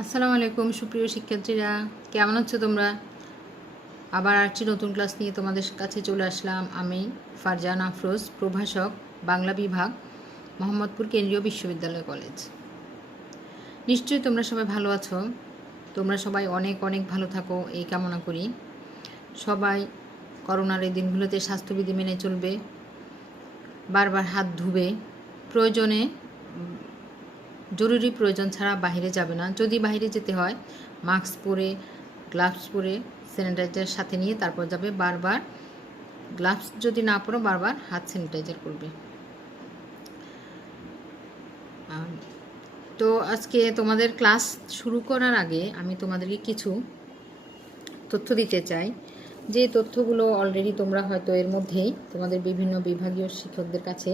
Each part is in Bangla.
আসসালামু আলাইকুম সুপ্রিয় শিক্ষার্থীরা, কেমন আছো তোমরা? আবার আরেকটি নতুন ক্লাস নিয়ে তোমাদের কাছে চলে আসলাম। আমি ফারজান আফরোজ, প্রভাষক, বাংলা বিভাগ, মোহাম্মদপুর কেন্দ্রীয় বিশ্ববিদ্যালয় কলেজ। নিশ্চয়ই তোমরা সবাই ভালো আছো। তোমরা সবাই অনেক অনেক ভালো থাকো এই কামনা করি। সবাই করোনার এই দিনগুলোতে স্বাস্থ্যবিধি মেনে চলবে, বারবার হাত ধুবে, প্রয়োজনে জরুরি প্রয়োজন ছাড়া বাইরে যাবে না। যদি বাইরে যেতে হয় মাস্ক পরে, গ্লাভস পরে, স্যানিটাইজার সাথে নিয়ে তারপর যাবে। বারবার গ্লাভস যদি না পরো বারবার হাত স্যানিটাইজার করবে। তো আজকে তোমাদের ক্লাস শুরু করার আগে আমি তোমাদেরকে কিছু তথ্য দিতে চাই, যে তথ্যগুলো অলরেডি তোমরা হয়তো এর মধ্যেই তোমাদের বিভিন্ন বিভাগীয় শিক্ষকদের কাছে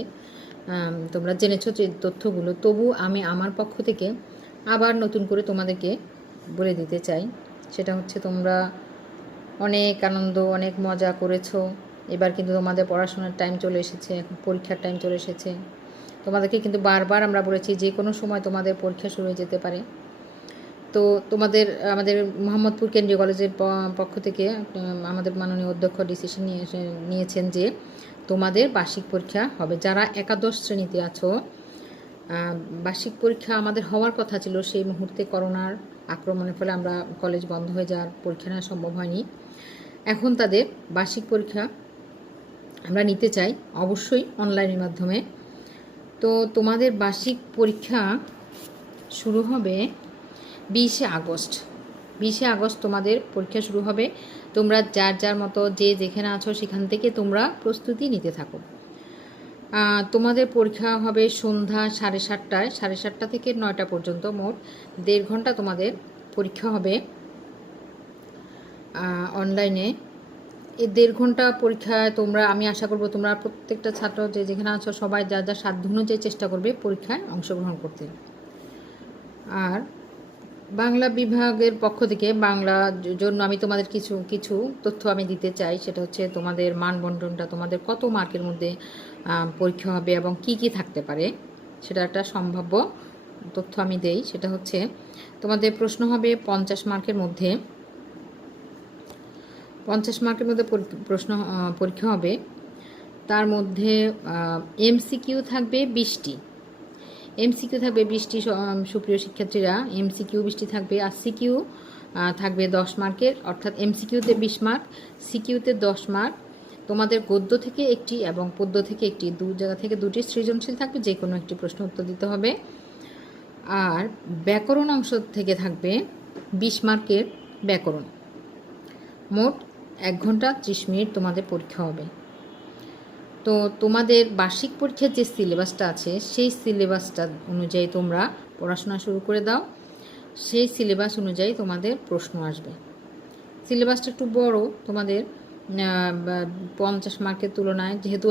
তোমরা জেনেছো যে তথ্যগুলো, তবু আমি আমার পক্ষ থেকে আবার নতুন করে তোমাদেরকে বলে দিতে চাই। সেটা হচ্ছে, তোমরা অনেক আনন্দ অনেক মজা করেছো। এবার কিন্তু তোমাদের পড়াশোনার টাইম চলে এসেছে, এখন পরীক্ষার টাইম চলে এসেছে। তোমাদেরকে কিন্তু বারবার আমরা বলেছি যে কোনো সময় তোমাদের পরীক্ষা শুরু হয়ে যেতে পারে। তো আমাদের মোহাম্মদপুর কেন্দ্রীয় কলেজের পক্ষ থেকে আমাদের মাননীয় অধ্যক্ষ ডিসিশন নিয়েছেন যে তোমাদের বার্ষিক পরীক্ষা হবে। যারা একাদশ শ্রেণীতে আছো, বার্ষিক পরীক্ষা আমাদের হওয়ার কথা ছিল, সেই মুহূর্তে করোনার আক্রমণের ফলে আমরা কলেজ বন্ধ হয়ে যাওয়ার পরীক্ষা নেওয়া সম্ভব হয়নি। এখন তাদের বার্ষিক পরীক্ষা আমরা নিতে চাই, অবশ্যই অনলাইনের মাধ্যমে। তো তোমাদের বার্ষিক পরীক্ষা শুরু হবে 20শে আগস্ট। 20শে আগস্ট তোমাদের পরীক্ষা শুরু হবে। তোমরা যার যার মতো যে যেখানে আছো সেখান থেকে তোমরা প্রস্তুতি নিতে থাকো। তোমাদের পরীক্ষা হবে সন্ধ্যা 7:30টায়, 7:30টা থেকে 9টা পর্যন্ত, মোট 1.5 ঘন্টা তোমাদের পরীক্ষা হবে অনলাইনে। এই 1.5 ঘন্টা পরীক্ষায় আমি আশা করব তোমরা প্রত্যেকটা ছাত্র যে যেখানে আছো সবাই যার যার সাধ্য অনুযায়ী চেষ্টা করবে পরীক্ষায় অংশগ্রহণ করতে। আর বাংলা বিভাগের পক্ষ থেকে বাংলার জন্য আমি তোমাদের কিছু কিছু তথ্য আমি দিতে চাই। সেটা হচ্ছে তোমাদের মানবন্টনটা, তোমাদের কত মার্কের মধ্যে পরীক্ষা হবে এবং কি কি থাকতে পারে সেটা একটা সম্ভাব্য তথ্য আমি দেই। সেটা হচ্ছে, তোমাদের প্রশ্ন হবে 50 মার্কের মধ্যে। 50 মার্কের মধ্যে পরীক্ষা হবে। তার মধ্যে এমসিকিউ থাকবে 20টি। এমসিকিউ থাকবে 20টি সুপ্রিয় শিক্ষার্থীরা, এমসিকিউ 20টি থাকবে। আর সিকিউ থাকবে 10 মার্কের, অর্থাৎ এমসিকিউতে 20 মার্ক, সিকিউতে 10 মার্ক। তোমাদের গদ্য থেকে একটি এবং পদ্য থেকে একটি, দু জায়গা থেকে দুটি সৃজনশীল থাকবে, যে কোনো একটি প্রশ্ন উত্তর দিতে হবে। আর ব্যাকরণ অংশ থেকে থাকবে 20 মার্কের ব্যাকরণ। মোট 1 ঘন্টা 30 মিনিট তোমাদের পরীক্ষা হবে। তো তোমাদের বার্ষিক পরীক্ষার যে সিলেবাসটা আছে সেই সিলেবাসটা অনুযায়ী তোমরা পড়াশোনা শুরু করে দাও। সেই সিলেবাস অনুযায়ী তোমাদের প্রশ্ন আসবে। সিলেবাসটা একটু বড় তোমাদের, 50 মার্কের তুলনায়, যেহেতু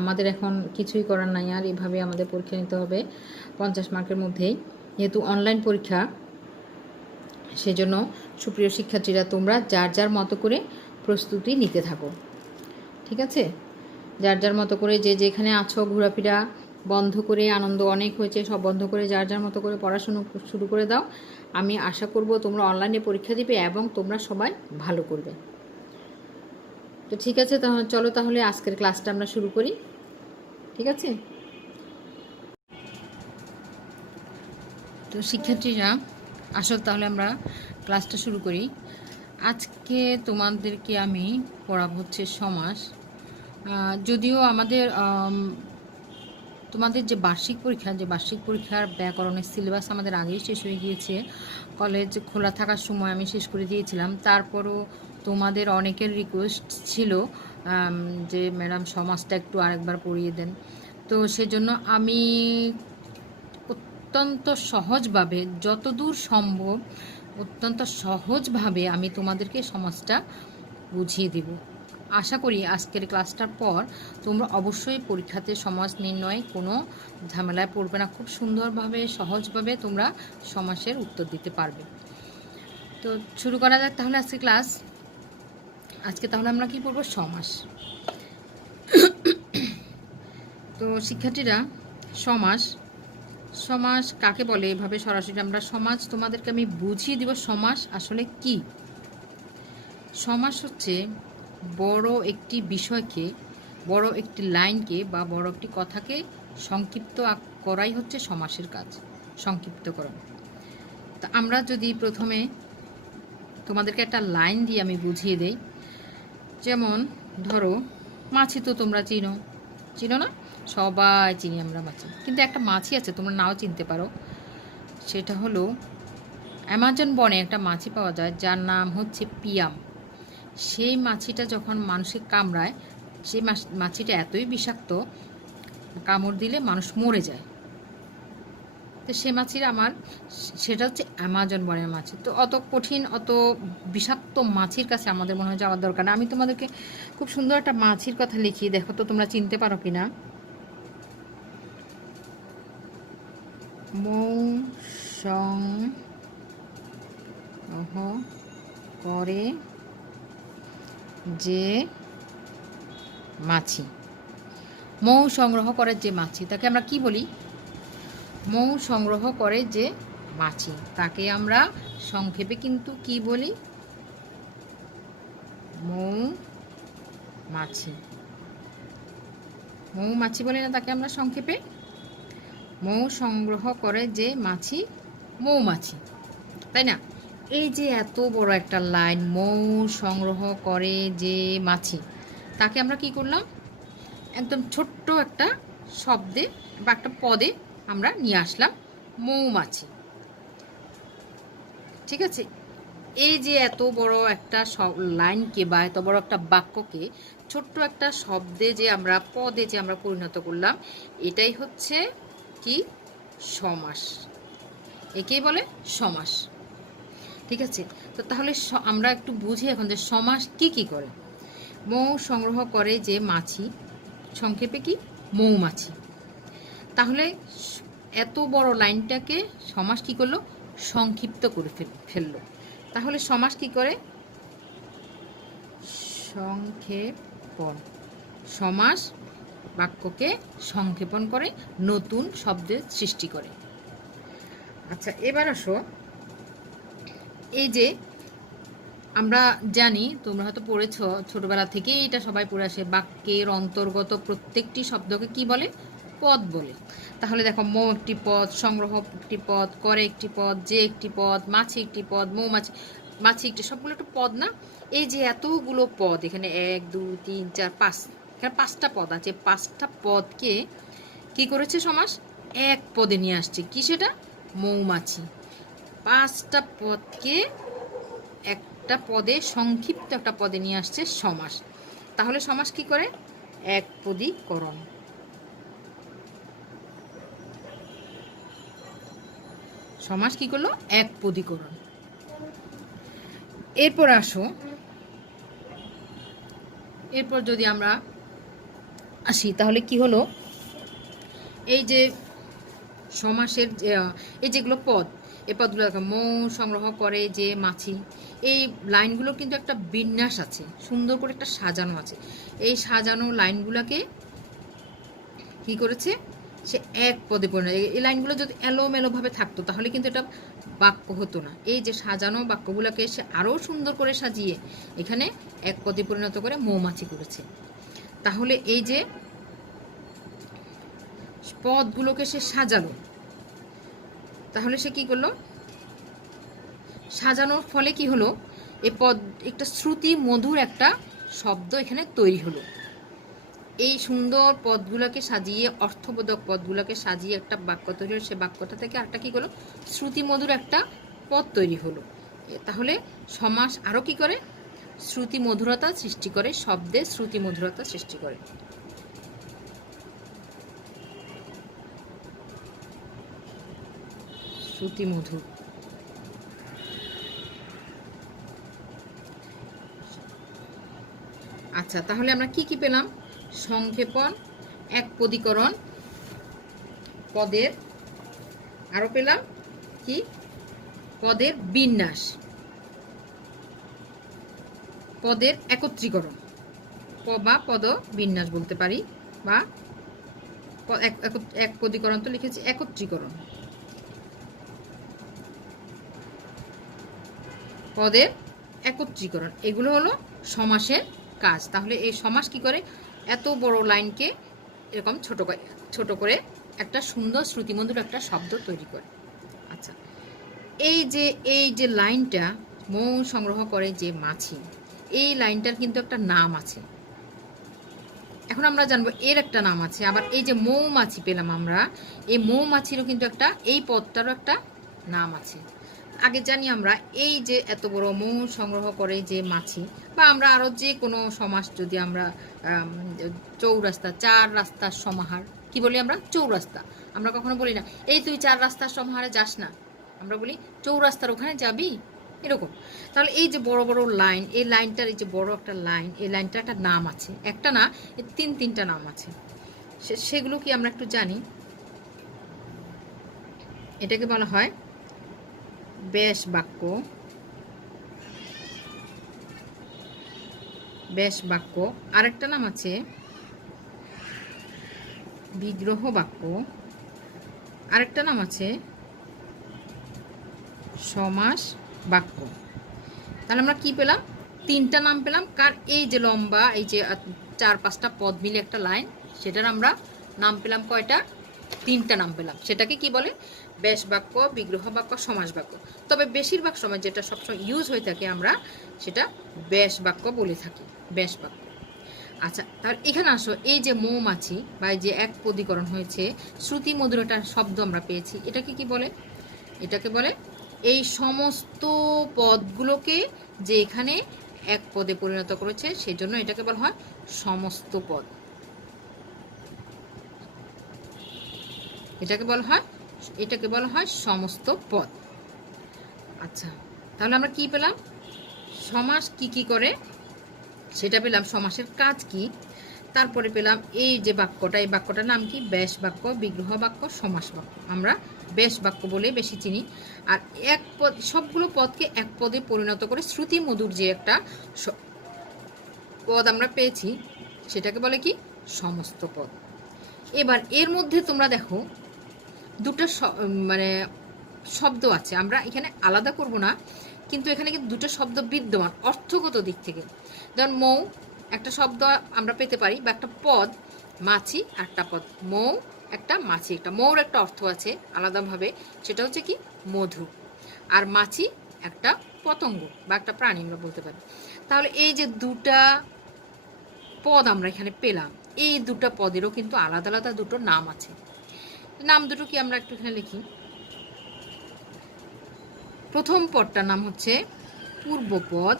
আমাদের এখন কিছুই করার নাই, আর এভাবে আমাদের পরীক্ষা নিতে হবে 50 মার্কের মধ্যেই, যেহেতু অনলাইন পরীক্ষা। সেজন্য সুপ্রিয় শিক্ষার্থীরা, তোমরা যার যার মতো করে প্রস্তুতি নিতে থাকো, ঠিক আছে? যার যার মতো করে যে যেখানে আছো ঘোরাফেরা বন্ধ করে, আনন্দ অনেক হয়েছে সব বন্ধ করে যার যার মতো করে পড়াশুনো শুরু করে দাও। আমি আশা করব তোমরা অনলাইনে পরীক্ষা দিবে এবং তোমরা সবাই ভালো করবে। তো ঠিক আছে, তাহলে চলো তাহলে আজকের ক্লাসটা আমরা শুরু করি, ঠিক আছে? তো শিক্ষার্থীরা আসো তাহলে আমরা ক্লাসটা শুরু করি। আজকে তোমাদেরকে আমি পড়াবো হচ্ছে সমাস। যদিও তোমাদের যে বার্ষিক পরীক্ষার ব্যাকরণের সিলেবাস আমাদের আগেই শেষ হয়ে গিয়েছে। কলেজ খোলা থাকার সময় আমি শেষ করে দিয়েছিলাম। তারপরও তোমাদের অনেকের রিকোয়েস্ট ছিল যে ম্যাডাম সমাজটা একটু আরেকবার পড়িয়ে দেন। তো সেজন্য আমি অত্যন্ত সহজভাবে, যতদূর সম্ভব অত্যন্ত সহজভাবে আমি তোমাদেরকে সমাজটা বুঝিয়ে দেব। আশা করি আজকের ক্লাসটার পর তোমরা অবশ্যই পরীক্ষাতে সমাজ নির্ণয়ে কোনো ঝামেলায় পড়বে না, খুব সুন্দরভাবে সহজভাবে তোমরা সমাসের উত্তর দিতে পারবে। তো শুরু করা যাক তাহলে আজকে ক্লাস। আজকে তাহলে আমরা কি পড়ব? সমাস। তো শিক্ষার্থীরা, সমাস কাকে বলে এভাবে সরাসরি আমরা সমাজ তোমাদেরকে আমি বুঝিয়ে দিব সমাস আসলে কি। সমাস হচ্ছে বড় একটি বিষয়কে, বড় একটি লাইনকে বা বড় একটি কথাকে সংক্ষিপ্ত করাই হচ্ছে সমাসের কাজ, সংক্ষিপ্তকরণ। তা আমরা যদি প্রথমে তোমাদেরকে একটা লাইন দিয়ে আমি বুঝিয়ে দেই, যেমন ধরো মাছি তো তোমরা চিনো, চিনো না? সবাই চিনি আমরা মাছি, কিন্তু একটা মাছি আছে তোমরা নাও চিনতে পারো, সেটা হলো অ্যামাজন বনে একটা মাছি পাওয়া যায় যার নাম হচ্ছে পিয়াম। সেই মাছিটা যখন মানুষকে কামড়ায়, সেই মাছিটা এতই বিষাক্ত, কামড় দিলে মানুষ মরে যায়। তো সে মাছির সেটা হচ্ছে অ্যামাজন বনের মাছি। তো অত কঠিন, অত বিষাক্ত মাছির কাছে আমাদের মনে হয় যাওয়ার দরকার না। আমি তোমাদেরকে খুব সুন্দর একটা মাছির কথা লিখি, দেখো তো তোমরা চিনতে পারো কিনা। মৌ সংগ্রহ করে যে মাছি, মৌ সংগ্রহ করে যে মাছি তাকে আমরা কি বলি? মৌ সংগ্রহ করে যে মাছি তাকে আমরা সংক্ষেপে কিন্তু কি বলি? মৌমাছি। মৌমাছি বলি না তাকে আমরা সংক্ষেপে? মৌ সংগ্রহ করে যে মাছি মৌমাছি, তাই না? এই যে এত বড় একটা লাইন, মৌ সংগ্রহ করে যে মাছি, তাকে আমরা কি করলাম? একদম ছোট্ট একটা শব্দে বা একটা পদে আমরা নিয়ে আসলাম, মৌমাছি। ঠিক আছে? এই যে এত বড় একটা লাইনকে বা এত বড় একটা বাক্যকে ছোট্ট একটা শব্দে যে আমরা পদে যে আমরা পরিণত করলাম, এটাই হচ্ছে কি? সমাস। একেই বলে সমাস। ঠিক আছে? তো তাহলে আমরা একটু বুঝি এখন যে সমাস কি কি করে। মৌ সংগ্রহ করে যে মাছি, সংক্ষেপে কি? মৌমাছি। তাহলে এত বড় লাইনটাকে সমাস কি করলো? সংক্ষিপ্ত করে ফেললো। তাহলে সমাস কি করে? সংক্ষেপণ। সমাস বাক্যকে সংক্ষেপণ করে, নতুন শব্দের সৃষ্টি করে। আচ্ছা, এবার আসো, এই যে আমরা জানি, তোমরা হয়তো পড়েছ ছোটবেলা থেকে, এটা সবাই পড়ে আসে, বাক্যের অন্তর্গত প্রত্যেকটি শব্দকে কি বলে? পদ বলে। তাহলে দেখো, মৌ একটি পদ, সংগ্রহ একটি পদ, করে একটি পদ, যে একটি পদ, মাছি একটি পদ, মৌমাছি, মাছি একটি, সবগুলো একটু পদ না? এই যে এতগুলো পদ, এখানে 1 2 3 4 5, এখানে 5টা পদ আছে। 5টা পদকে কি করেছে সমাস? এক পদে নিয়ে আসছে। কি সেটা? মৌমাছি। 5টা পদকে একটা পদে, সংক্ষিপ্ত একটা পদে নিয়ে আসছে সমাস। তাহলে সমাস কি করে? একপদীকরণ। সমাস কি করলো? একপদীকরণ। এরপর আসো, এরপর যদি আমরা আসি তাহলে কি হলো? এই যে সমাসের এই যেগুলো পদ, এই পদগুলো দেখো, মৌ সংগ্রহ করে যে মাছি, এই লাইনগুলো কিন্তু একটা বিন্যাস আছে, সুন্দর করে একটা সাজানো আছে। এই সাজানো লাইনগুলোকে কি করেছে? সে এক পদে পরিণত। এই লাইনগুলো যদি এলোমেলোভাবে থাকতো তাহলে কিন্তু এটা বাক্য হতো না। এই যে সাজানো বাক্যগুলোকে সে আরও সুন্দর করে সাজিয়ে এখানে এক পদে পরিণত করে মৌমাছি করেছে। তাহলে এই যে পদগুলোকে সে সাজালো, তাহলে সে কি করলো? সাজানোর ফলে কি হলো? এই পদ একটা শ্রুতি মধুর একটা শব্দ এখানে তৈরি হলো। এই সুন্দর পদগুলোকে সাজিয়ে, অর্থবোধক পদগুলোকে সাজিয়ে একটা বাক্য তৈরি হলো। সে বাক্যটা থেকে একটা কি হলো? শ্রুতি মধুর একটা পদ তৈরি হলো। তাহলে সমাস আরও কি করে? শ্রুতি মধুরতা সৃষ্টি করে, শব্দে শ্রুতি মধুরতা সৃষ্টি করে। শ্রুতি মধুর। আচ্ছা, তাহলে আমরা কি কি পেলাম? সংক্ষেপণ, একপদীকরণ, পদের, আরো পেলাম কি? পদের বিন্যাস, পদের একত্রীকরণ বা পদ বিন্যাস বলতে পারি, বা একপদীকরণ তো লিখেছি, একত্রীকরণ। পদের একত্রীকরণ, এগুলো হলো সমাসের কাজ। তাহলে এই সমাস কি করে, এত বড় লাইনকে এরকম ছোট করে একটা সুন্দর শ্রুতিমধুর একটা শব্দ তৈরি করে। আচ্ছা, এই যে লাইনটা মৌ সংগ্রহ করে যে মাছি, এই লাইনটার কিন্তু একটা নাম আছে। এখন আমরা জানবো এর একটা নাম আছে। আবার এই যে মৌমাছি পেলাম আমরা, এই মৌমাছিরও কিন্তু একটা, এই পদটারও একটা নাম আছে। আগে জানি আমরা এই যে এত বড় মৌ সংগ্রহ করে যে মাছি, বা আমরা আরো যে কোনো সমাস যদি আমরা চৌরাস্তা, চার রাস্তার সমাহার কি বলি আমরা, চৌরাস্তা। আমরা কখনো বলি না এই তুই চার রাস্তার সমাহারে যাস না, আমরা বলি চৌরাস্তার ওখানে যাবি, এরকম। তাহলে এই যে বড় বড় লাইন, এই লাইনটার, এই যে বড় একটা লাইন, এই লাইনটার একটা নাম আছে, একটা না তিনটা নাম আছে। সেগুলো কি আমরা একটু জানি। এটাকে বলা হয় ব্যাস বাক্য, ব্যাস বাক্য। আরেকটা নাম আছে বিগ্রহ বাক্য, আরেকটা নাম আছে সমাস বাক্য। তাহলে আমরা কি পেলাম, তিনটা নাম পেলাম। কার, এই যে লম্বা, এই যে 4-5টা পদ মিলে একটা লাইন, সেটার আমরা নাম পেলাম কয়টা, তিনটা নাম পেলাম। সেটাকে কি বলে, ব্যাস বাক্য, বিগ্রহ বাক্য, সমাস বাক্য। তবে বেশিরভাগ সময় যেটা সবসময় ইউজ হয়ে থাকে আমরা সেটা ব্যাস বাক্য বলে থাকি, ব্যাস বাক্য। আচ্ছা, তাহলে এখানে আসো, এই যে মৌমাছি বা এই যে এক পদীকরণ হয়েছে, শ্রুতি মধুর একটা শব্দ আমরা পেয়েছি, এটাকে কি বলে, এটাকে বলে এই সমস্ত পদগুলোকে যে এখানে এক পদে পরিণত করেছে, সেই জন্য এটাকে বলা হয় সমস্ত পদ। এটাকে বলা হয় সমস্ত পদ। আচ্ছা, তাহলে আমরা কি পেলাম, সমাস কি কি করে সেটা পেলাম, সমাসের কাজ কি, তারপরে পেলাম এই যে বাক্যটা, এই বাক্যটার নাম কি, ব্যাস বাক্য, বিগ্রহ বাক্য, সমাস বাক্য। আমরা ব্যাস বাক্য বলে বেশি চিনি। আর এক পদ, সবগুলো পদকে এক পদে পরিণত করে শ্রুতি মধুর যে একটা পদ আমরা পেয়েছি, সেটাকে বলে কি, সমস্ত পদ। এবার এর মধ্যে তোমরা দেখো দুটো মানে শব্দ আছে, আমরা এখানে আলাদা করব না, কিন্তু এখানে কিন্তু দুটো শব্দ বিদ্যমান অর্থগত দিক থেকে। যেমন মৌ একটা শব্দ আমরা পেতে পারি, বা একটা পদ, মাছি একটা পদ, মৌ একটা, মাছি একটা। মৌর একটা অর্থ আছে আলাদাভাবে, সেটা হচ্ছে কি, মধু। আর মাছি একটা পতঙ্গ বা একটা প্রাণী আমরা বলতে পারি। তাহলে এই যে দুটা পদ আমরা এখানে পেলাম, এই দুটা পদেরও কিন্তু আলাদা আলাদা দুটো নাম আছে। নাম দুটো কি আমরা একটু এখানে লিখি। প্রথম পদটার নাম হচ্ছে পূর্বপদ,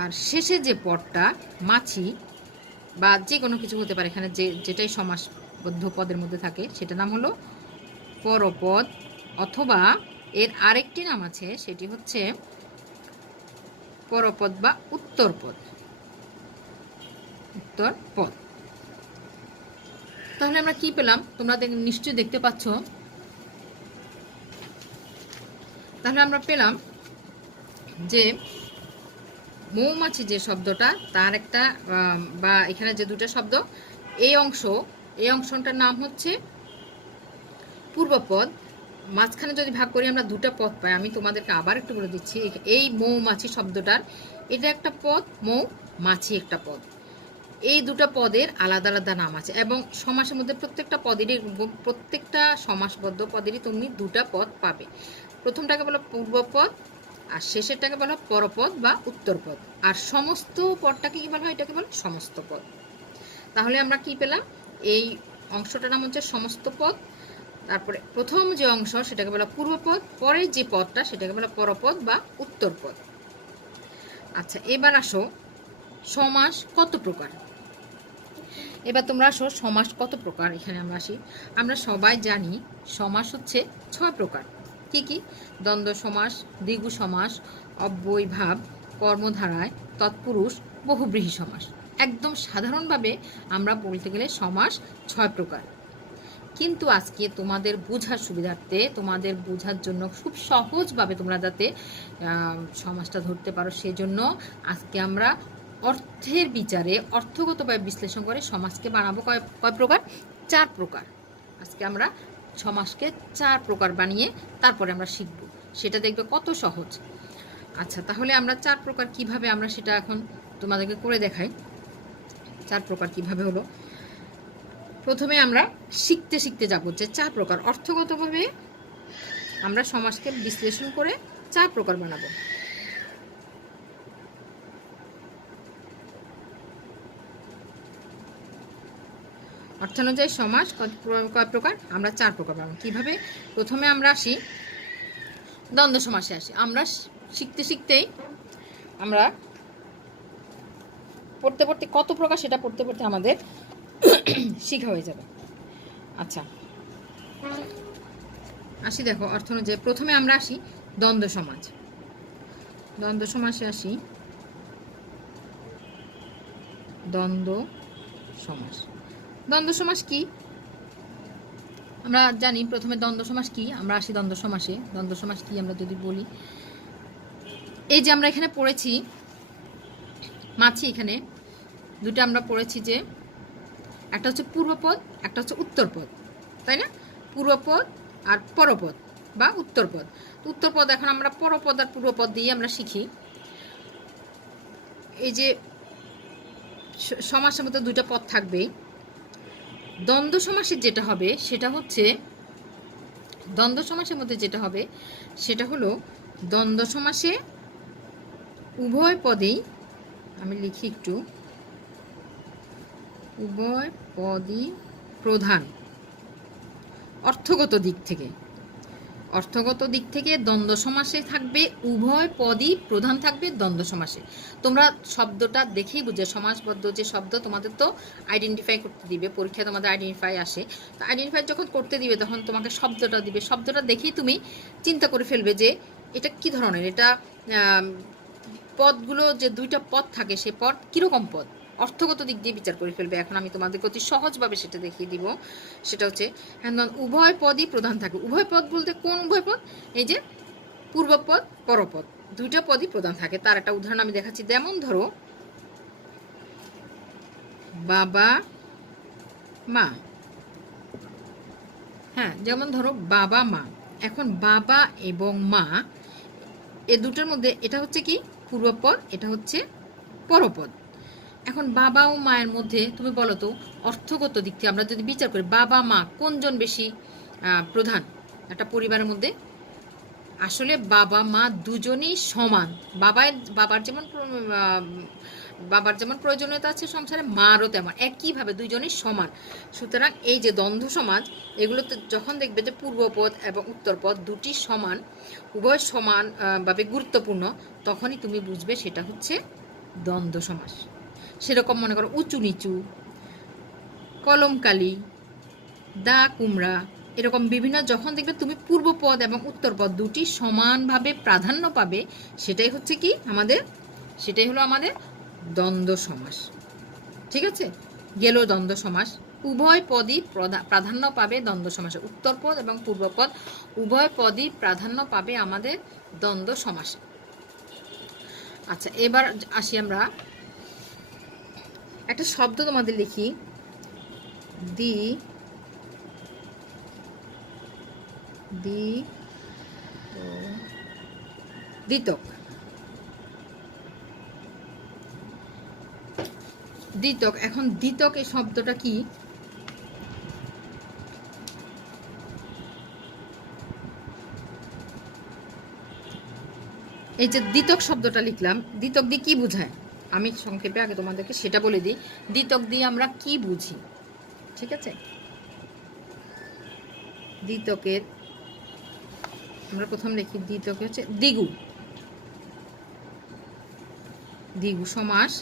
আর শেষে যে পদটা মাছি বা যে কোনো কিছু হতে পারে, এখানে যেটাই সমাসবদ্ধ পদের মধ্যে থাকে সেটার নাম হলো পরপদ, অথবা এর আরেকটি নাম আছে, সেটি হচ্ছে পরপদ বা উত্তরপদ, উত্তরপদ। তাহলে আমরা কি পেলাম, তোমরা নিশ্চয়ই দেখতে পাচ্ছ। তাহলে আমরা পেলাম যে মৌমাছি যে শব্দটা, তার একটা, বা এখানে যে দুটো শব্দ, এই অংশটার নাম হচ্ছে পূর্বপদ। মাঝখানে যদি ভাগ করি আমরা দুটো পদ পাই। আমি তোমাদেরকে আবার একটু বলে দিচ্ছি, এই মৌমাছি শব্দটার এটা একটা পদ, মৌমাছি একটা পদ। এই দুটো পদের আলাদা আলাদা নাম আছে, এবং সমাসের মধ্যে প্রত্যেকটা সমাসবদ্ধ পদেরই তুমি দুটা পদ পাবে। প্রথমটাকে বলো পূর্বপদ, আর শেষেরটাকে বলা পরপদ বা উত্তরপদ। আর সমস্ত পদটাকে কি বলা হয়, এটাকে বলা সমস্ত পদ। তাহলে আমরা কি পেলাম, এই অংশটার নাম হচ্ছে সমস্ত পদ। তারপরে প্রথম যে অংশ সেটাকে বলা পূর্বপদ, পরের যে পদটা সেটাকে বলা পরপদ বা উত্তরপদ। আচ্ছা, এবার আসো সমাস কত প্রকার। এবার তোমরা আসো সমাস কত প্রকার, এখানে আমরা আসি। আমরা সবাই জানি সমাস হচ্ছে 6 প্রকার। কি কি, দ্বন্দ্ব সমাস, দ্বিগু সমাস, অব্যয়ভাব, কর্মধারায়, তৎপুরুষ, বহুব্রীহি সমাস। একদম সাধারণভাবে আমরা বলতে গেলে সমাস 6 প্রকার। কিন্তু আজকে তোমাদের বোঝার সুবিধার্থে, তোমাদের বোঝার জন্য খুব সহজভাবে তোমরা যাতে সমাসটা ধরতে পারো, সেজন্য আজকে আমরা অর্থের বিচারে, অর্থগতভাবে বিশ্লেষণ করে সমাসকে বানাবো কয় প্রকার, 4 প্রকার। আজকে আমরা সমাসকে 4 প্রকার বানিয়ে তারপরে আমরা শিখব। সেটা দেখবে কত সহজ। আচ্ছা, তাহলে আমরা 4 প্রকার কিভাবে আমরা সেটা এখন তোমাদেরকে করে দেখাই। 4 প্রকার কিভাবে হলো, প্রথমে আমরা শিখতে শিখতে যাবো যে 4 প্রকার অর্থগতভাবে আমরা সমাসকে বিশ্লেষণ করে 4 প্রকার বানাবো। অর্থানুযায়ী সমাস কয় প্রকার, আমরা 4 প্রকার বানাবো। কিভাবে, প্রথমে আমরা আসি দ্বন্দ্ব সমাসে আসি। আমরা শিখতে শিখতেই আমরা পড়তে পড়তে কত প্রকার সেটা পড়তে পড়তে আমাদের শিখা হয়ে যাবে। আচ্ছা আসি, দেখো অর্থানুযায়ী প্রথমে আমরা আসি দ্বন্দ্ব সমাজ। দ্বন্দ্ব সমাসে আসি, দ্বন্দ্ব সমাস। দ্বন্দ্ব সমাস কি আমরা জানি। প্রথমে দ্বন্দ্ব সমাস কি, আমরা আসি দ্বন্দ্ব সমাসে। দ্বন্দ্ব সমাস কি আমরা যদি বলি, এই যে আমরা এখানে পড়েছি মাছি, এখানে দুটো আমরা পড়েছি যে একটা হচ্ছে পূর্বপদ, একটা হচ্ছে উত্তরপদ, তাই না? পূর্বপদ আর পরপদ বা উত্তরপদ। উত্তরপদ এখন আমরা পরপদ আর পূর্বপদ দিয়ে আমরা শিখি। এই যে সমাসের মধ্যে দুইটা পদ থাকবেই। দ্বন্দ্ব সমাসের যেটা হবে সেটা হচ্ছে, দ্বন্দ্ব সমাসের মধ্যে যেটা হবে সেটা হলো, দ্বন্দ্ব সমাসে উভয় পদেই, আমি লিখি একটু, উভয় পদই প্রধান। অর্থগত দিক থেকে, অর্থগত দিক থেকে দ্বন্দ্ব সমাসে থাকবে উভয় পদই প্রধান থাকবে দ্বন্দ্ব সমাসে। তোমরা শব্দটা দেখেই বুঝে, সমাসবদ্ধ যে শব্দ তোমাদের তো আইডেন্টিফাই করতে দিবে, পরীক্ষায় তোমাদের আইডেন্টিফাই আসে। তো আইডেন্টিফাই যখন করতে দিবে তখন তোমাকে শব্দটা দিবে, শব্দটা দেখেই তুমি চিন্তা করে ফেলবে যে এটা কি ধরনের, এটা পদগুলো যে দুইটা পদ থাকে সে পদ কিরকম পদ, অর্থগত দিক দিয়ে বিচার করে ফেলবে। এখন আমি তোমাদের অতি সহজভাবে সেটা দেখিয়ে দিব। সেটা হচ্ছে উভয় পদই প্রধান থাকে। উভয় পদ বলতে কোন উভয় পদ, এই যে পূর্বপদ পরপদ দুইটা পদই প্রধান থাকে। তার একটা উদাহরণ আমি দেখাচ্ছি। যেমন ধরো বাবা মা, হ্যাঁ যেমন ধরো বাবা মা। এখন বাবা এবং মা এ দুটোর মধ্যে এটা হচ্ছে কি পূর্বপদ, এটা হচ্ছে পরপদ। এখন বাবা ও মায়ের মধ্যে তুমি বলো তো অর্থগত দিক থেকে আমরা যদি বিচার করি বাবা মা কোনজন বেশি প্রধান একটা পরিবারের মধ্যে? আসলে বাবা মা দুজনেই সমান। বাবার যেমন প্রয়োজনীয়তা আছে সংসারে, মারও তেমন, একইভাবে দুইজনই সমান। সুতরাং এই যে দ্বন্দ্ব সমাজ, এগুলোতে যখন দেখবে যে পূর্বপদ এবং উত্তরপদ দুটি সমান, উভয় সমান ভাবে গুরুত্বপূর্ণ, তখনই তুমি বুঝবে সেটা হচ্ছে দ্বন্দ্ব সমাস। সেরকম মনে করো উঁচু নিচু, কলমকালি, দা কুমড়া, এরকম বিভিন্ন যখন দেখবে তুমি পূর্বপদ এবং উত্তরপদ দুটি সমানভাবে প্রাধান্য পাবে, সেটাই হচ্ছে কি আমাদের, সেটাই হলো আমাদের দ্বন্দ্ব সমাস। ঠিক আছে, গেল দ্বন্দ্ব সমাস। উভয় পদই প্রাধান্য পাবে দ্বন্দ্ব সমাসে, উত্তরপদ এবং পূর্বপদ উভয় পদই প্রাধান্য পাবে আমাদের দ্বন্দ্ব সমাসে। আচ্ছা এবার আসি, আমরা একটা শব্দ তোমাদের লিখি, দ্বিতক। দ্বিতক, এখন দ্বিতক এই শব্দটা কি? এই যে দ্বিতক শব্দটা লিখলাম, দ্বিতক দিয়ে কি বোঝায় আমি সংক্ষেপে আগে তোমাদেরকে সেটা বলে দিই। দ্বিতক দিয়ে আমরা কি বুঝি, ঠিক আছে? দ্বিতকের আমরা প্রথম লিখি, দ্বিতকে হচ্ছে দ্বিগু। দ্বিগু সমাস,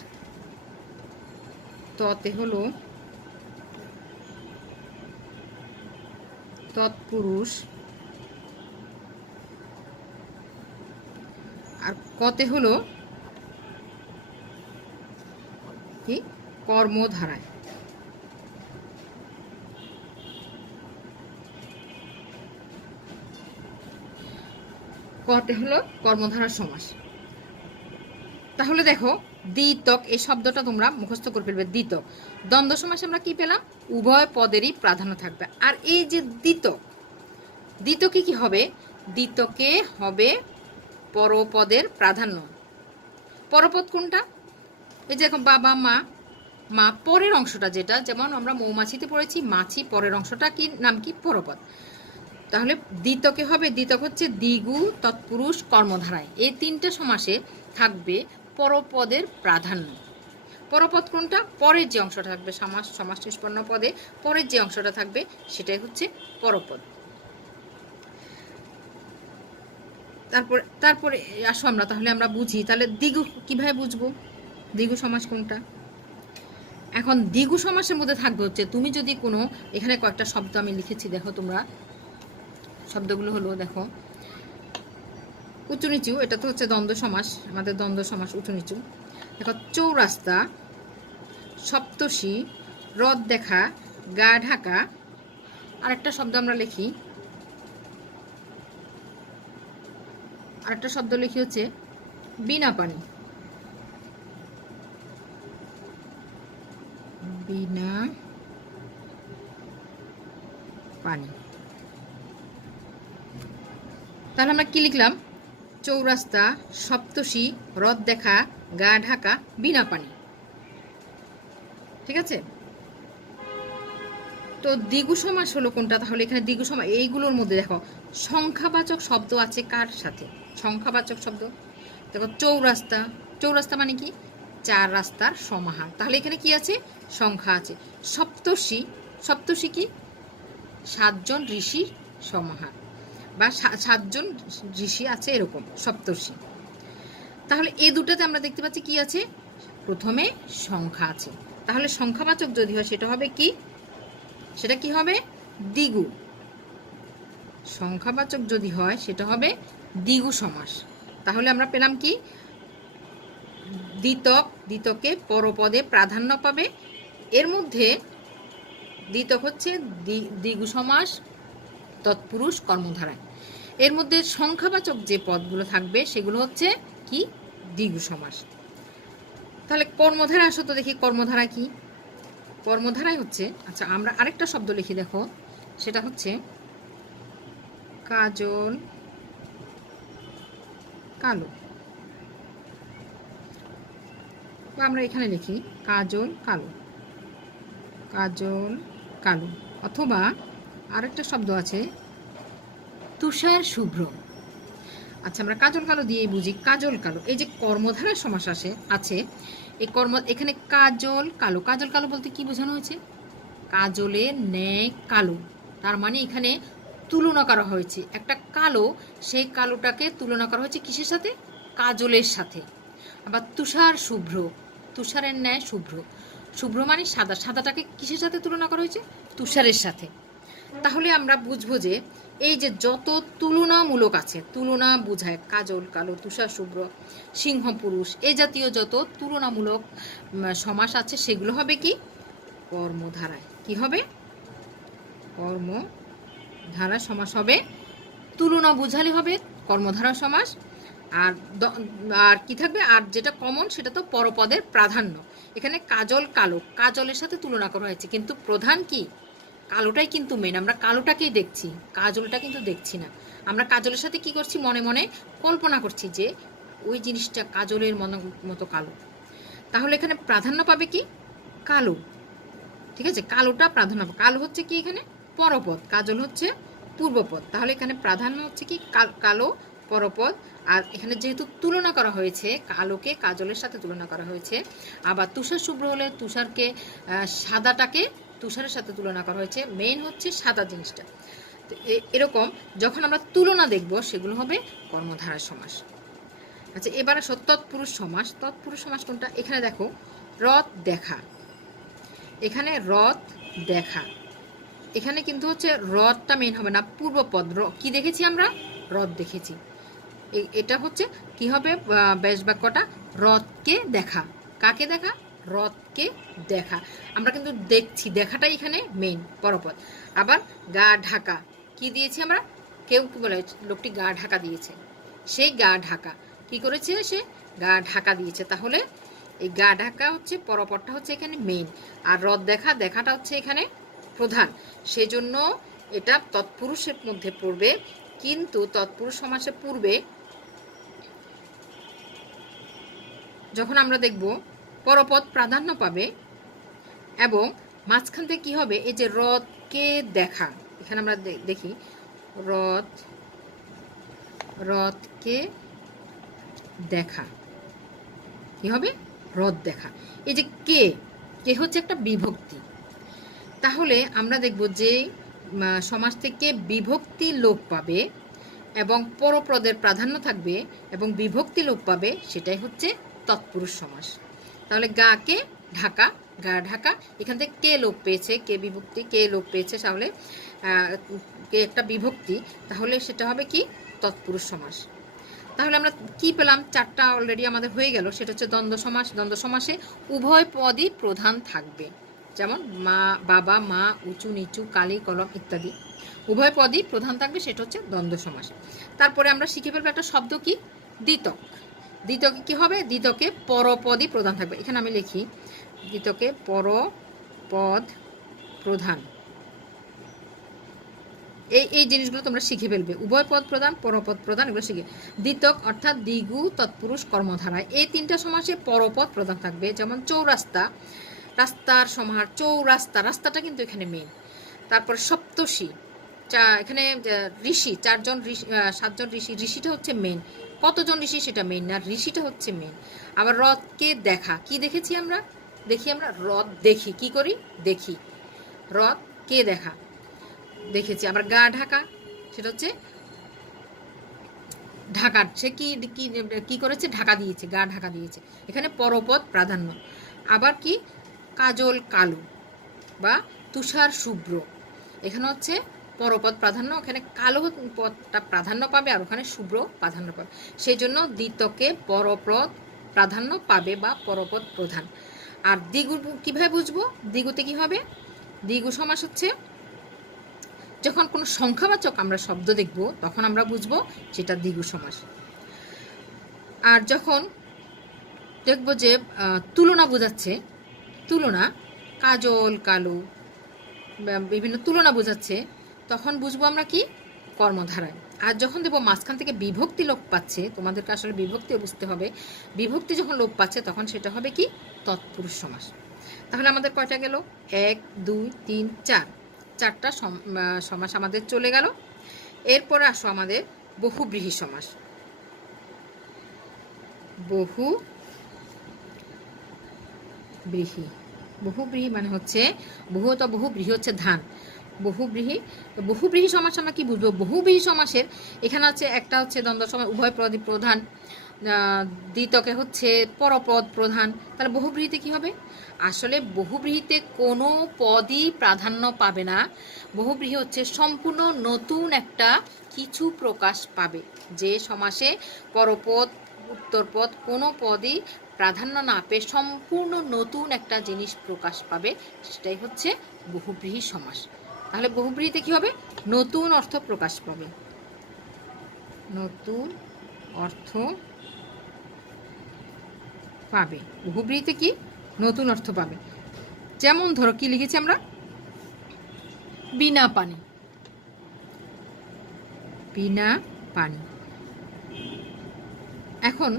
ততে হলো তৎপুরুষ, আর কতে হলো কি কর্মধারায়। কতে হলো কর্মধারার সমাস। তাহলে দেখো দ্বিতক এই শব্দটা তোমরা মুখস্থ করে ফেলবে। দ্বিতক দ্বন্দ্ব সমাসে আমরা কি পেলাম? উভয় পদেরই প্রাধান্য থাকবে। আর এই যে দ্বিতক, দ্বিতকে কি হবে? দ্বিতকে হবে পরপদের প্রাধান্য। পরপদ কোনটা? এই যে এখন বাবা মা, মা পরের অংশটা যেটা, যেমন আমরা মৌমাছিতে পড়েছি মাছি, পরের অংশটা কি নাম কি? পরপদ। তাহলে দ্বিতকে হবে, দ্বিতক হচ্ছে দ্বিগু, তৎপুরুষ, কর্মধারায়, এই তিনটে সমাসে থাকবে পরপদের প্রাধান্য। পরপদ কোনটা? পরের যে অংশটা থাকবে, সমাস নিষ্পন্ন পদে পরের যে অংশটা থাকবে সেটাই হচ্ছে পরপদ। তারপরে আসো আমরা তাহলে আমরা বুঝি, তাহলে দ্বিগু কিভাবে বুঝবো দ্বিগু সমাস কোনটা। এখন দ্বিগু সমাসের মধ্যে থাকবে হচ্ছে, তুমি যদি কোনো, এখানে কয়েকটা শব্দ আমি লিখেছি, দেখো তোমরা, শব্দগুলো হলো দেখো, উঁচু নিচু, এটা তো হচ্ছে দ্বন্দ্ব সমাস, আমাদের দ্বন্দ্ব সমাস উঁচু নিচু। দেখো চৌরাস্তা, সপ্তর্ষি, রথ দেখা, গা ঢাকা। আরেকটা শব্দ আমরা লিখি, আরেকটা শব্দ লিখি হচ্ছে বিনা পানি, বিনা পানি। তাহলে আমরা কি লিখলাম? চৌরাস্তা, সপ্তর্ষি, রথ দেখা, গা ঢাকা, বিনা পানি। ঠিক আছে? তো দ্বিগু সমাস হলো কোনটা? তাহলে এখানে দ্বিগু সমাস এইগুলোর মধ্যে দেখো সংখ্যাবাচক শব্দ আছে কার সাথে? সংখ্যাবাচক শব্দ দেখো চৌরাস্তা, চৌরাস্তা মানে কি? চার রাস্তার সমাহার। তাহলে এখানে কি আছে? সংখ্যা আছে। সপ্তর্ষি, সপ্তর্ষি কি? সাতজন ঋষির সমাহার, বা সাতজন ঋষি আছে এরকম সপ্তর্ষি। তাহলে এই দুটাতে আমরা দেখতে পাচ্ছি কি আছে? প্রথমে সংখ্যা আছে। তাহলে সংখ্যাবাচক যদি হয় সেটা হবে কি? সেটা কি হবে? দ্বিগু। সংখ্যাবাচক যদি হয় সেটা হবে দ্বিগু সমাস। তাহলে আমরা পেলাম কি? দ্বিতক, দ্বিতকে পরপদে প্রাধান্য পাবে। এর মধ্যে দ্বিতক হচ্ছে দ্বিগু সমাস, তৎপুরুষ, কর্মধারায়। এর মধ্যে সংখ্যাবাচক যে পদগুলো থাকবে সেগুলো হচ্ছে কি? দ্বিগু সমাস। তাহলে কর্মধারা আসো তো দেখি, কর্মধারা কি? কর্মধারায় হচ্ছে, আচ্ছা আমরা আরেকটা শব্দ লিখি, দেখো সেটা হচ্ছে কাজল কালো, বা আমরা এখানে লিখি কাজল কালো, কাজল কালো। অথবা আরেকটা শব্দ আছে তুষার শুভ্র। আচ্ছা আমরা কাজল কালো দিয়েই বুঝি, কাজল কালো। এই যে কর্মধারায় সমাস আছে এই এখানে কাজল কালো, কাজল কালো বলতে কি বোঝানো হয়েছে? কাজলের ন্যায় কালো। তার মানে এখানে তুলনা করা হয়েছে একটা কালো, সেই কালোটাকে তুলনা করা হয়েছে কিসের সাথে? কাজলের সাথে। আবার তুষার শুভ্র, তুষারের ন্যায় শুভ্র, শুভ্র মানে সাদা, সাদাটাকে কিসের সাথে তুলনা করা হয়েছে? তুষারের সাথে। তাহলে আমরা বুঝবো যে এই যে যত তুলনামূলক আছে, তুলনা বোঝায়, কাজল কালো, তুষার শুভ্র, সিংহ পুরুষ, এই জাতীয় যত তুলনামূলক সমাস আছে সেগুলো হবে কি? কর্মধারায়। কি হবে? কর্মধারা সমাস হবে। তুলনা বোঝালে হবে কর্মধারা সমাস। আর কি থাকবে? আর যেটা কমন সেটা তো পরপদের প্রাধান্য। এখানে কাজল কালো, কাজলের সাথে তুলনা করা হয়েছে, কিন্তু প্রধান কি? কালোটাই কিন্তু মেন। আমরা কালোটাকেই দেখছি, কাজলটা কিন্তু দেখছি না। আমরা কাজলের সাথে কি করছি? মনে মনে কল্পনা করছি যে ওই জিনিসটা কাজলের মতো কালো। তাহলে এখানে প্রাধান্য পাবে কি? কালো। ঠিক আছে, কালোটা প্রাধান্য পাবে। কালো হচ্ছে কি? এখানে পরপদ, কাজল হচ্ছে পূর্বপদ। তাহলে এখানে প্রাধান্য হচ্ছে কি? কালো, পরপদ। আর এখানে যেহেতু তুলনা করা হয়েছে, কালোকে কাজলের সাথে তুলনা করা হয়েছে, আবার তুষার শুভ্র হলে তুষারকে, সাদাটাকে তুষারের সাথে তুলনা করা হয়েছে, মেইন হচ্ছে সাদা জিনিসটা। তো এরকম যখন আমরা তুলনা দেখব সেগুলো হবে কর্মধারার সমাস। আচ্ছা এবার আসো তৎপুরুষ সমাস। তৎপুরুষ সমাস কোনটা? এখানে দেখো রথ দেখা, এখানে রথ দেখা, এখানে কিন্তু হচ্ছে রথটা মেইন হবে না, পূর্বপদ। কি দেখেছি আমরা? রথ দেখেছি। এটা হচ্ছে কি হবে? ব্যাস বাক্যটা রথকে দেখা। কাকে দেখা? রথকে দেখা। আমরা কিন্তু দেখছি, দেখাটাই এখানে মেইন, পরপদ। আবার গা ঢাকা, কি দিয়েছি আমরা? কেউ কি বলে? লোকটি গা ঢাকা দিয়েছে, সেই গা ঢাকা কি করেছে? সে গা ঢাকা দিয়েছে। তাহলে এই গা ঢাকা হচ্ছে পরপদটা হচ্ছে এখানে মেইন, আর রথ দেখা, দেখাটা হচ্ছে এখানে প্রধান। সেজন্য এটা তৎপুরুষের মধ্যে পড়বে কিন্তু তৎপুরুষ সমাসের পূর্বে যখন আমরা দেখব পরপদ প্রাধান্য পাবে এবং মাঝখান থেকে কি হবে, এই যে রথকে দেখা, এখানে আমরা দেখি রথকে দেখা কি হবে, রথ দেখা। এই যে কে কে হচ্ছে একটা বিভক্তি, তাহলে আমরা দেখব যে সমাস থেকে বিভক্তি লোপ পাবে এবং পরপদের প্রাধান্য থাকবে এবং বিভক্তি লোপ পাবে, সেটাই হচ্ছে তৎপুরুষ সমাস। তাহলে গাকে ঢাকা, গা ঢাকা, এখান থেকে কে লোপ পেয়েছে, কে বিভক্তি, কে লোপ পেয়েছে, তাহলে কে একটা বিভক্তি, তাহলে সেটা হবে কি তৎপুরুষ সমাস। তাহলে আমরা কি পেলাম, চারটা অলরেডি আমাদের হয়ে গেল। সেটা হচ্ছে দ্বন্দ্ব সমাস। দ্বন্দ্ব সমাসে উভয় পদই প্রধান থাকবে, যেমন মা, বাবা, মা, উঁচু নিচু, কালি, কলম ইত্যাদি উভয় পদই প্রধান থাকবে, সেটা হচ্ছে দ্বন্দ্ব সমাস। তারপরে আমরা শিখে ফেলবো একটা শব্দ কি, দ্বিতক। দ্বিতকে কি হবে, দ্বিতকে পরপদই প্রধান থাকবে। এখানে আমি লিখি দ্বিতকে পরপদ প্রধান। এই জিনিসগুলো তোমরা শিখে ফেলবে, উভয় পদ প্রধান, পরপদ প্রধান, এগুলো শিখে। দ্বিতক অর্থাৎ দ্বিগু তৎপুরুষ কর্মধারায় এই তিনটা সমাসে পরপদ প্রধান থাকবে, যেমন চৌরাস্তা, রাস্তার সমাহার, চৌরাস্তা, রাস্তাটা কিন্তু এখানে মেন। তারপর সপ্তর্ষি, এখানে ঋষি, চারজন ঋষি, সাতজন ঋষি, ঋষিটা হচ্ছে মেন, কতজন ঋষি সেটা মেন না, ঋষিটা হচ্ছে মেন। আবার রথকে দেখা, কি দেখেছি আমরা, আমরা রথ দেখি, কি করি, দেখি, রথ কে দেখা দেখেছি। আবার গা ঢাকা, সেটা হচ্ছে ঢাকা, সে কি করেছে, ঢাকা দিয়েছে, গা ঢাকা দিয়েছে, এখানে পরপদ প্রাধান্য। আবার কি কাজল কালো বা তুষার শুভ্র, এখানে হচ্ছে পরপদ প্রাধান্য, ওখানে কালো পদটা প্রাধান্য পাবে আর ওখানে শুভ্র প্রাধান্য পাবে, সেই জন্য দ্বিতকে পরপদ প্রাধান্য পাবে বা পরপদ প্রধান। আর দ্বিগু কিভাবে বুঝবো, দ্বিগুতে কি হবে, দ্বিগু সমাস হচ্ছে যখন কোনো সংখ্যাবাচক আমরা শব্দ দেখব তখন আমরা বুঝবো সেটা দ্বিগু সমাস। আর যখন দেখব যে তুলনা বোঝাচ্ছে, তুলনা, কাজল কালো, বিভিন্ন তুলনা বোঝাচ্ছে, তখন বুঝবো আমরা কি কর্মধারায়। আর যখন দেখবো মাঝখান থেকে বিভক্তি লোপ পাচ্ছে, তোমাদেরকে আসলে বিভক্তিও বুঝতে হবে, বিভক্তি যখন লোপ পাচ্ছে তখন সেটা হবে কি তৎপুরুষ সমাস। তাহলে আমাদের কয়টা গেল, 1 2 3 4, চারটা সমাস আমাদের চলে গেল। এরপরে আসো আমাদের বহুব্রীহি সমাস। বহুব্রীহি, বহুব্রীহি মানে হচ্ছে বহু তো বহু, ব্রীহি হচ্ছে ধান, বহুব্রীহি। বহুব্রীহি সমাস আমরা কি বুঝবো, বহুব্রীহি সমাসের এখানে হচ্ছে একটা হচ্ছে দ্বন্দ্ব সমাস, উভয় পদই প্রধান, দ্বিতকে হচ্ছে পরপদ প্রধান। তাহলে বহুব্রীহিতে কি হবে, আসলে বহুব্রীহিতে কোনো পদই প্রাধান্য পাবে না, বহুব্রীহি হচ্ছে সম্পূর্ণ নতুন একটা কিছু প্রকাশ পাবে। যে সমাসে পরপদ উত্তরপদ কোনো পদই প্রাধান্য না পেয়ে সম্পূর্ণ নতুন একটা জিনিস প্রকাশ পাবে, সেটাই হচ্ছে বহুব্রীহি সমাস। তাহলে বহুব্রীহিতে কি হবে, নতুন অর্থ প্রকাশ পাবে, নতুন অর্থ পাবে, বহুব্রীহিতে কি নতুন অর্থ পাবে। যেমন ধরো কি লিখেছি আমরা, বিনা পানি, বিনা পানি। এখন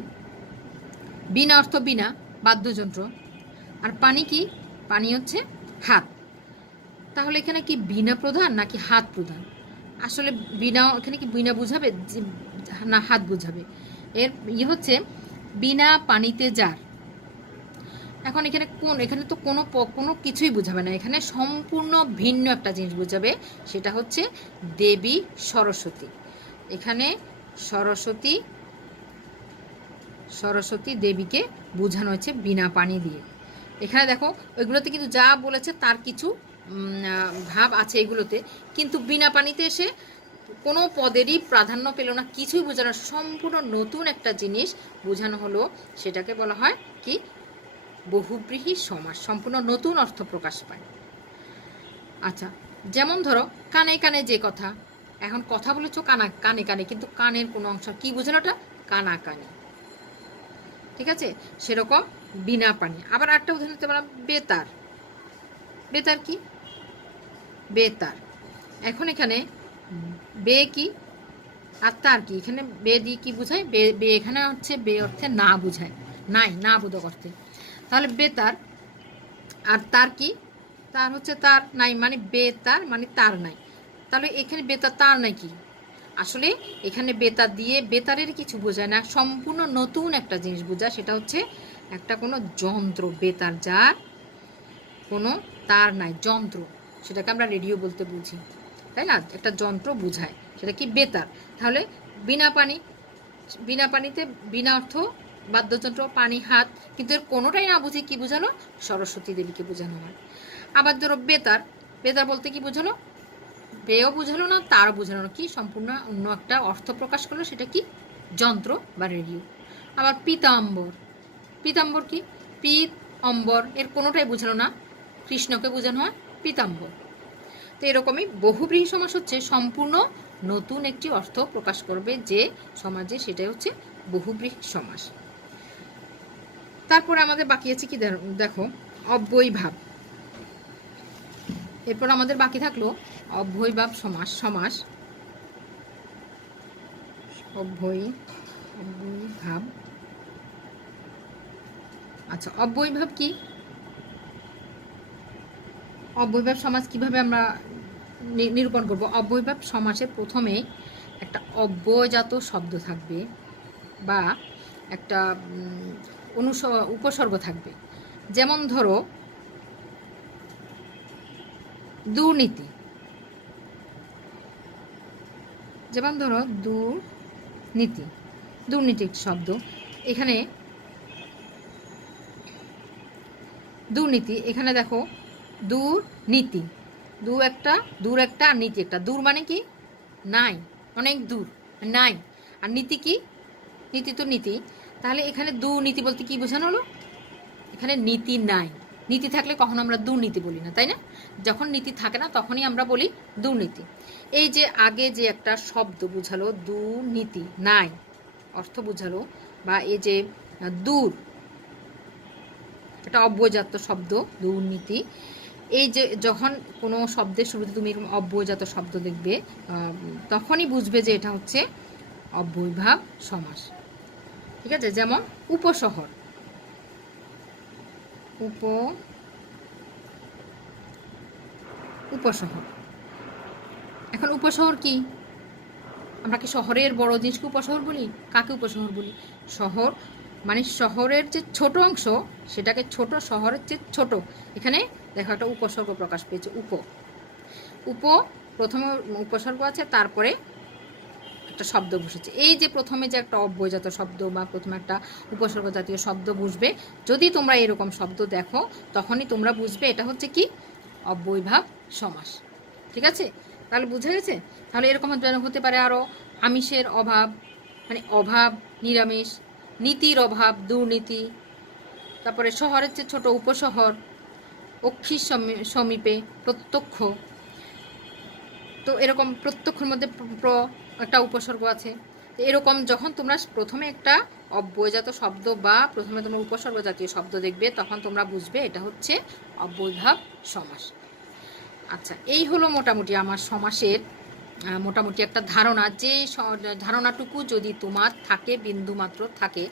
বিনা অর্থ বিনা, বাদ্যযন্ত্র, আর পানি কি, পানি হচ্ছে হাত। তাহলে এখানে কি বিনা প্রধান নাকি হাত প্রধান, আসলে বিনা এখানে কি বিনা বুঝাবে না হাত বুঝাবে, এর হচ্ছে বিনা পানিতে যার। এখন এখানে এখানে তো কোনো কিছুই বোঝাবে না, এখানে সম্পূর্ণ ভিন্ন একটা জিনিস বোঝাবে, সেটা হচ্ছে দেবী সরস্বতী। এখানে সরস্বতী দেবীকে বোঝানো হয়েছে বিনা পানি দিয়ে। এখানে দেখো ওইগুলোতে কিন্তু যা বলেছে তার কিছু ভাব আছে এগুলোতে, কিন্তু বিনা পানিতে এসে কোনো পদেরই প্রাধান্য পেল না, কিছুই বোঝানো, সম্পূর্ণ নতুন একটা জিনিস বোঝানো হলো, সেটাকে বলা হয় কি বহুব্রীহি সমাস, সম্পূর্ণ নতুন অর্থ প্রকাশ পায়। আচ্ছা, যেমন ধরো কানে কানে যে কথা, এখন কথা বলেছো কানে কানে, কিন্তু কানের কোনো অংশ কি বোঝালো, ওটা কানা কানে, ঠিক আছে, সেরকম বিনা পানি। আবার একটা উদাহরণ দিতে পারলাম বেতার, বেতার কি, বেতার। এখন এখানে বে কি, আর তার কি, এখানে বে দিয়ে কি বোঝায়, বে বে এখানে হচ্ছে বে অর্থে না বোঝায়, নাই, না বোধক অর্থে। তাহলে বেতার। আর তার কি, তার হচ্ছে তার নাই, মানে বেতার মানে তার নাই। তাহলে এখানে বেতার তার নাই কি, আসলে এখানে বেতার দিয়ে বেতারের কিছু বোঝায় না, সম্পূর্ণ নতুন একটা জিনিস বোঝায়, সেটা হচ্ছে একটা কোনো যন্ত্র, বেতার যার কোনো তার নাই, যন্ত্র, সেটাকে আমরা রেডিও বলতে বুঝি, তাই না, একটা যন্ত্র বোঝায়, সেটা কি বেতার। তাহলে বিনা পানি, বিনা পানিতে, বিনা অর্থ বাদ্যযন্ত্র, পানি, হাত, কিন্তু এর কোনোটাই না বুঝি কি বোঝানো, সরস্বতী দেবীকে বোঝানো হয়। আবার ধরো বেতার, বেতার বলতে কি বোঝানো, বেও বোঝালো না, তারও বোঝালো না, কি সম্পূর্ণ অন্য একটা অর্থ প্রকাশ করলো, সেটা কি যন্ত্র বা রেডিও। আবার পীতাম্বর, পীতাম্বর কি, পীত অম্বর, এর কোনোটাই বোঝালো না, কৃষ্ণকে বোঝানো হয় পীতাম্বর। তো এরকমই বহুব্রীহি সমাস হচ্ছে সম্পূর্ণ নতুন একটি অর্থ প্রকাশ করবে যে সমাজে, সেটাই হচ্ছে বহুব্রীহি সমাস। তারপরে আমাদের বাকি আছে কি দেখো, অব্যয়ভাব। এরপর আমাদের বাকি থাকলো অব্যয়ভাব সমাস, সমাস অব্যয়ভাব। আচ্ছা, অব্যয়ভাব কি, অব্যয়ভাব সমাস কিভাবে আমরা নিরূপণ করব। অব্যয়ভাব সমাসের প্রথমে একটা অব্যয়জাত শব্দ থাকবে বা একটা উপসর্গ থাকবে। যেমন ধরো দুর্নীতি, যেমন ধরো দুর্নীতি, দুর্নীতি একটি শব্দ। এখানে দুর্নীতি, এখানে দেখো দুর্নীতি, দূর একটা আর নীতি একটা। দূর মানে কি, নাই, অনেক দূর, নাই। আর নীতি কি, নীতি তো নীতি। তাহলে এখানে দুর্নীতি বলতে কি বোঝানো হলো, এখানে নীতি নাই। নীতি থাকলে কখনো আমরা দুর্নীতি বলি না, তাই না, যখন নীতি থাকে না তখনই আমরা বলি দুর্নীতি। এই যে আগে যে একটা শব্দ বুঝালো দুর্নীতি, নাই অর্থ বুঝালো, বা এই যে দূর, একটা অব্যয়জাত শব্দ দুর্নীতি। এই যে যখন কোনো শব্দের শুরুতে তুমি এরকম অব্যয়জাত শব্দ দেখবে, তখনই বুঝবে যে এটা হচ্ছে অব্যয়ভাব সমাস। ঠিক আছে, যেমন উপশহর, উপশহর। এখন উপশহর কি, আমরা কি শহরের বড় জিনিসকে উপশহর বলি, কাকে উপশহর বলি, শহর মানে শহরের যে ছোট অংশ সেটাকে ছোট, শহরের যে ছোট। এখানে দেখো একটা উপসর্গ প্রকাশ পেয়েছে, প্রথমে উপসর্গ আছে, তারপরে একটা শব্দ বসেছে। এই যে প্রথমে যে একটা অব্যয়জাত শব্দ বা প্রথমে একটা উপসর্গ জাতীয় শব্দ বসবে, যদি তোমরা এরকম শব্দ দেখো তখনই তোমরা বুঝবে এটা হচ্ছে কি অব্যয়ভাব সমাস। ঠিক আছে, তাহলে বুঝে গেছে। তাহলে এরকম হতে পারে আরও আমিষের অভাব, মানে অভাব নিরামিষ, নীতির অভাব দুর্নীতি, তারপরে শহরের চেয়ে ছোট উপশহর, অক্ষির সমীপে প্রত্যক্ষ। তো এরকম প্রত্যক্ষের মধ্যে একটা উপসর্গ আছে। এরকম যখন তোমরা প্রথমে একটা অব্যয়জাত শব্দ বা প্রথমে তোমরা উপসর্গ জাতীয় শব্দ দেখবে তখন তোমরা বুঝবে এটা হচ্ছে অব্যয়ভাব সমাস। আচ্ছা, এই হলো মোটামুটি আমার সমাসের মোটামুটি একটা ধারণা। যে ধারণাটুকু যদি তোমার থাকে, বিন্দুমাত্র থাকে,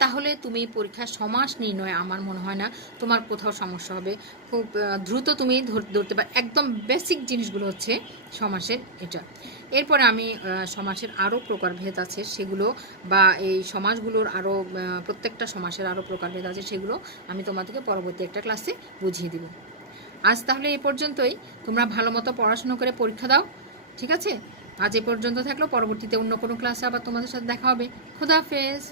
তাহলে তুমি পরীক্ষায় সমাস নির্ণয় আমার মনে হয় না তোমার কোথাও সমস্যা হবে, খুব দ্রুত তুমি ধরতে পার। একদম বেসিক জিনিসগুলো হচ্ছে সমাসের এটা। এরপরে আমি সমাসের আরও প্রকারভেদ আছে সেগুলো, বা এই সমাসগুলোর আরও প্রত্যেকটা সমাসের আরও প্রকারভেদ আছে, সেগুলো আমি তোমাদেরকে পরবর্তী একটা ক্লাসে বুঝিয়ে দেব। আজ তাহলে এ পর্যন্তই, তোমরা ভালো মতো পড়াশুনো করে পরীক্ষা দাও। ঠিক আছে, আজ এ পর্যন্ত থাকলো, পরবর্তীতে অন্য কোনো ক্লাসে আবার তোমাদের সাথে দেখা হবে। খোদা হাফেজ।